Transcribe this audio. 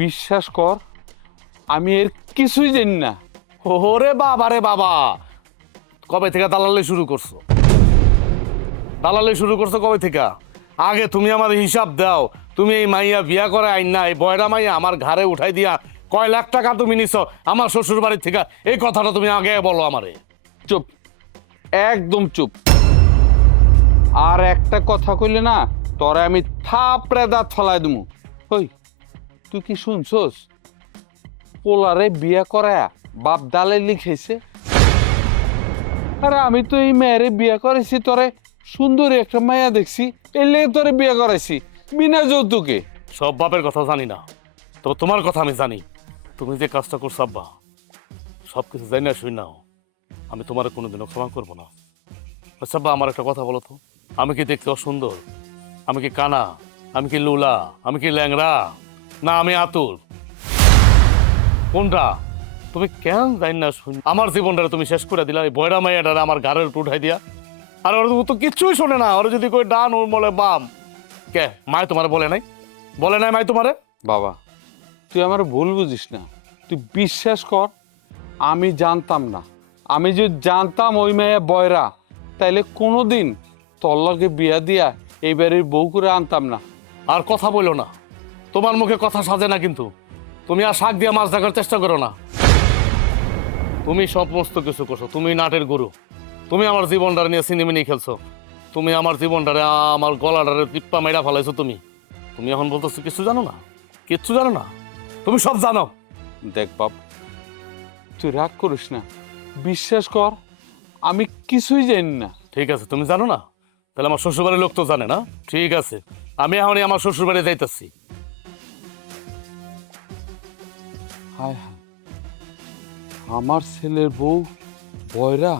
বিশ্বাস কর আমি এর কিছুই জানি না। ওরে বাবা রে বাবা, কবে থেকে দালালি শুরু করছো? দালালি শুরু করছো কবে থেকে? আগে তুমি আমার হিসাব দাও। তুমি এই মাইয়া বিয়া করে আইন না, এই বয়রা মাইয়া আমার ঘাড়ে উঠাই দিয়া কয় লাখ টাকা তুমি নিছো আমার শ্বশুর বাড়ির থেকে, এই কথাটা তুমি আগে বলো আমারে। চুপ, একদম চুপ। আর একটা কথা কইলে না তোরে আমি থাপড়ে দাঁত ফলাই দেবো। ওই তুই কি শুনছস? পোলারে বিয়া করা বাপ দালে লিখেছে। আরে আমি তো এই মেয়েরে বিয়া করেছি, তোরে সুন্দরী একটা মায়া দেখছি, এই লেগে তোরে বিয়া করাইছি বিনা যৌতুকে। সব বাপের কথা জানি না, তো তোমার কথা আমি জানি। তুমি যে কাজটা করছো আব্বা, সব কিছু জানি না শুই নাও, আমি তোমার কোনোদিনও ক্ষমা করবো না। আচ্ছা আব্বা, আমার একটা কথা বলো তো, আমি কি দেখতে অসুন্দর? আমি কি কানা? আমি কি লুলা? আমি কি ল্যাংড়া? না আমি আতুর? কোনটা? তুমি কেন জানি না শুন আমার জীবনটা তুমি শেষ করে দিলা এই বয়রা মাইয়াটারে আমার ঘরের উপর উঠাই দিয়া। আর ওর তো কিচ্ছুই শোনে না, ওরা যদি কই ডান ওর বলে বাম। কে মায় তোমার বলে নাই? বলে নাই মায় তোমারে? বাবা তুই আমার ভুল বুঝিস না, তুই বিশ্বাস কর আমি জানতাম না। আমি যদি জানতাম ওই মেয়ে বয়রা, তাইলে কোনোদিন তোর লগে বিয়া দিয়া এই বাড়ির বউ করে আনতাম না। আর কথা বলো না, তোমার মুখে কথা সাজে না কিন্তু। তুমি আর শাক দিয়ে মাছ দেখার চেষ্টা করো না। তুমি সমস্ত কিছু করছো, তুমি নাটের গুরু। তুমি আমার জীবনটারে নিয়ে সিনেমিনি খেলছো। তুমি আমার জীবনটারে আমার গলাটারে টিপ্পা মেরা ফেলাইছো। তুমি তুমি এখন বলতেছো কিছু জানো না, কিচ্ছু জানো না। তুমি সব জানো। দেখ বাপ, তুই রাগ করিস না, বিশ্বাস কর আমি কিছুই জানি না। ঠিক আছে, তুমি জানো না, তাহলে আমার শ্বশুরবাড়ির লোক তো জানে না। ঠিক আছে, আমি এখনই আমার শ্বশুরবাড়ি যাইতেছি। হায় হায়, আমার ছেলের বউ বয়রা।